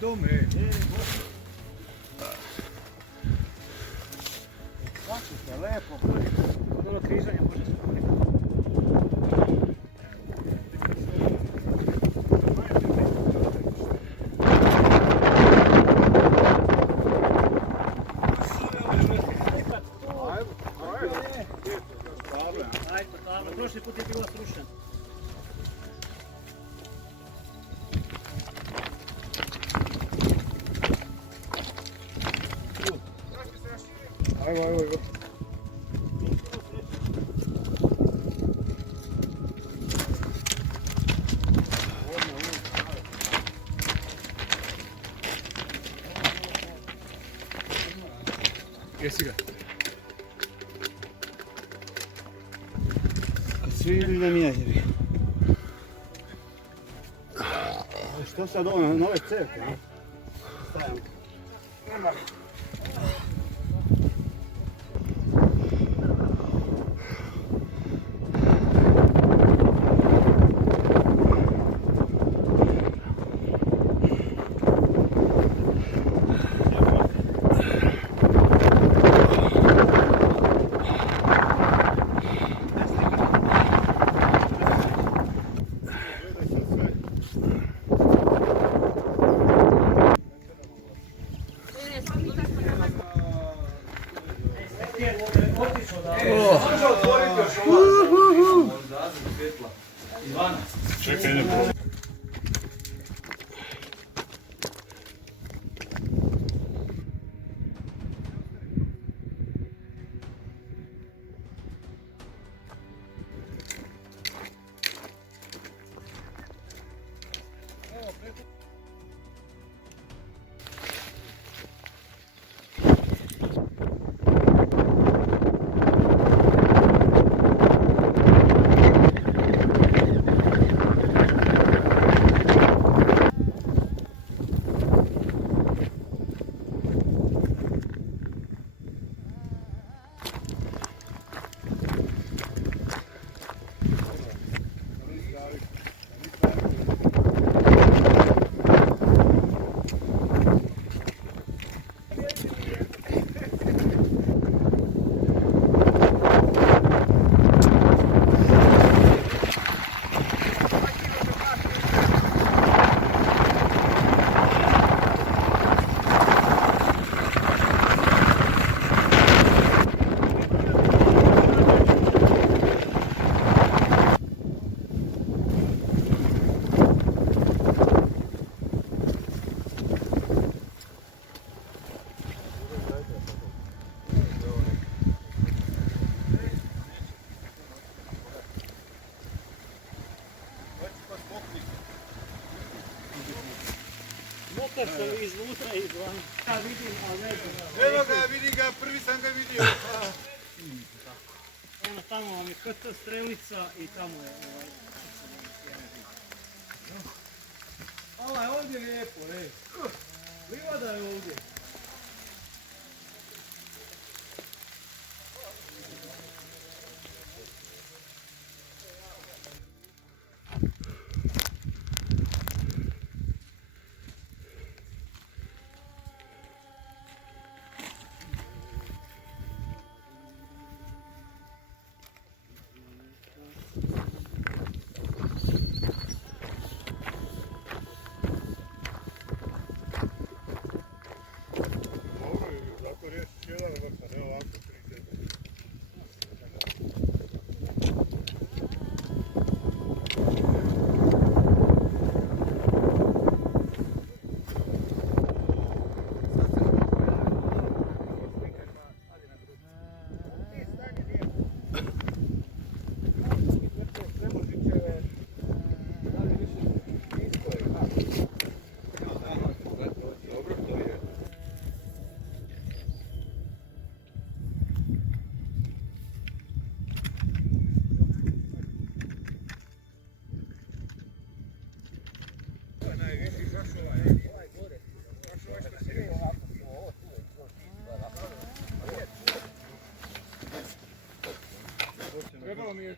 dome. Svačite, lepo. Kod ono križanja može se ponekad. Ajde, prošli put je bila srušena. Ajmo. Jesi ga? Svi idu da mijenjaju. Što sad ovo, nove cevke, a? Stavljamo. Nema. Čekaj, idem po. Motor sam iznutra i izvan. Ja vidim, ali ne znam. Evo ga, vidi ga, prvi sam ga vidio. Ono tamo vam je KT strelica i tamo je Ovo je ovdje lijepo, ne. Livada je ovdje.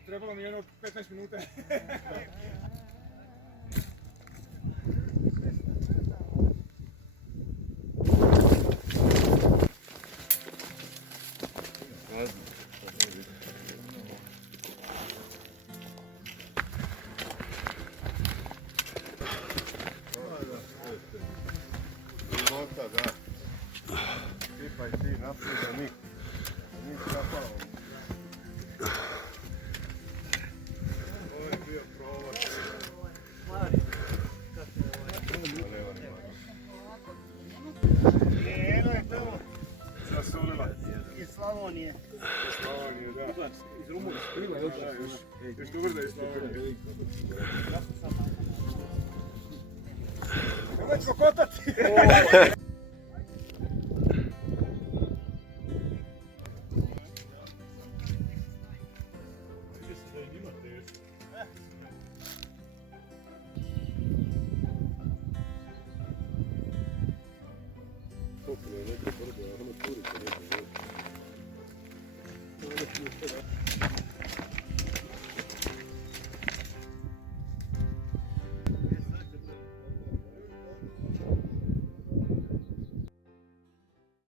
Trebalo mi jedno 15 minuta. tipa i ti naprijed za njih. Njih zapalo. Ovo je bio provod. Eno je tamo Zasolila. iz Slavonije. Slavonije, da. Iz Rumunjske. Ima još. Još dobro da je Slavonije. Nemoj skokotati! Popilo je neko brdo, a ono turite neko.